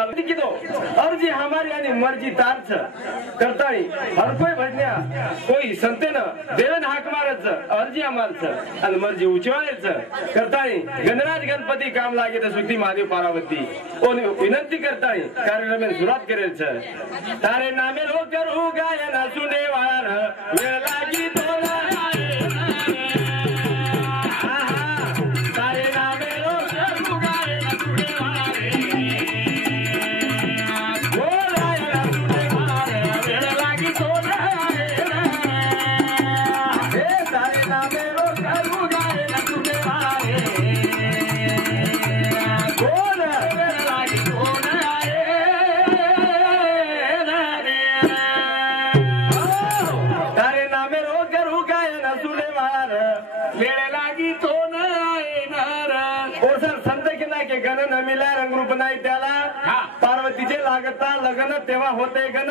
अर्जी हमारी आणि मर्जी तारच करताळी हर कोई भजन्या कोई संतेन देवन हाक मारच अर्जी अमारच आणि मर्जी उचवायच करताळी गणराज गणपती काम लागे तर सुखी महादेव पार्वती ओ विनंती करताळी कार्यक्रम सुरुवात करेल तारे नामे लो करू गायन सुने वाळार वेळ लागी तोला पार्वतीचे लागता लग्न तेव्हा होते गण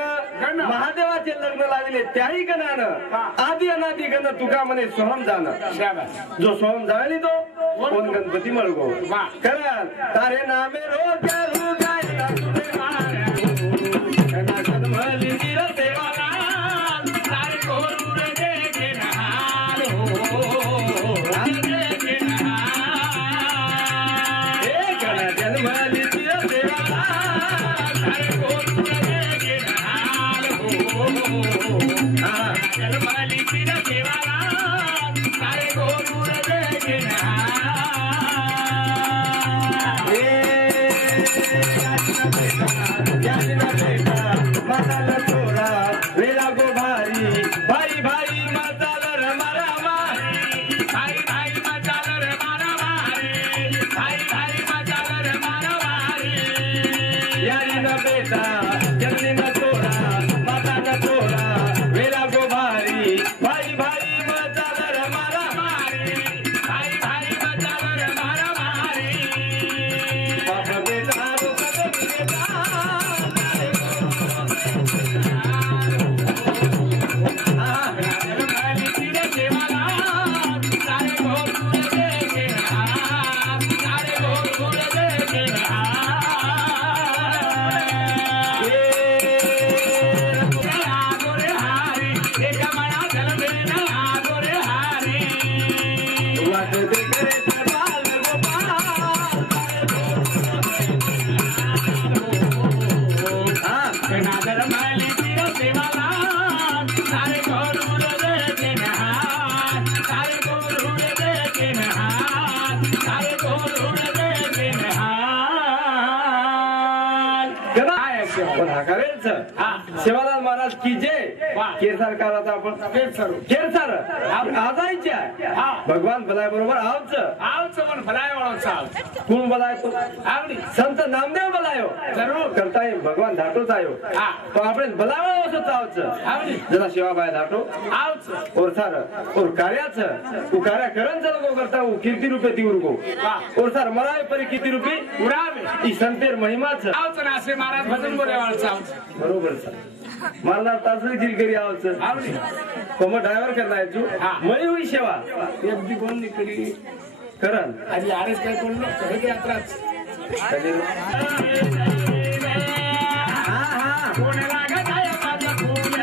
महादेवाचे लग्न लावले त्याही गणानं आदि अनादि गण तुका म्हणे सोहम जाणं जो सोहम जाणे तो कोण गणपती मळगो करा तारे नामे सेवालाल महाराज की जय केरसार काळाचा आपण केरसार आजायच्या भगवान भलाय बरोबर आवच पण भलाय वळवचा कोण भलाय तो आवडी संत नामदेव भलायो जरूर करताय भगवान धाटोच आयो तो आपण भलाय वळवच आवच आवडी जरा सेवाबाई धाटो आवच और सार और कार्याच तू कार्य करन चल गो करता कीर्ती रूपे ती उरगो और सार मराय परी कीर्ती रूपी उरावे ई संतेर महिमाच आवच नासे महाराज भजन बोले वाळचा बरोबर सर मला तासरी दिल करी आवच आवडी कोम ड्रायव्हर करणार तू मळी हुई सेवा एकदी कोण निकडी करन आणि आरस काय कोण हे यात्राच हा हा कोण लागत आहे माझा फूल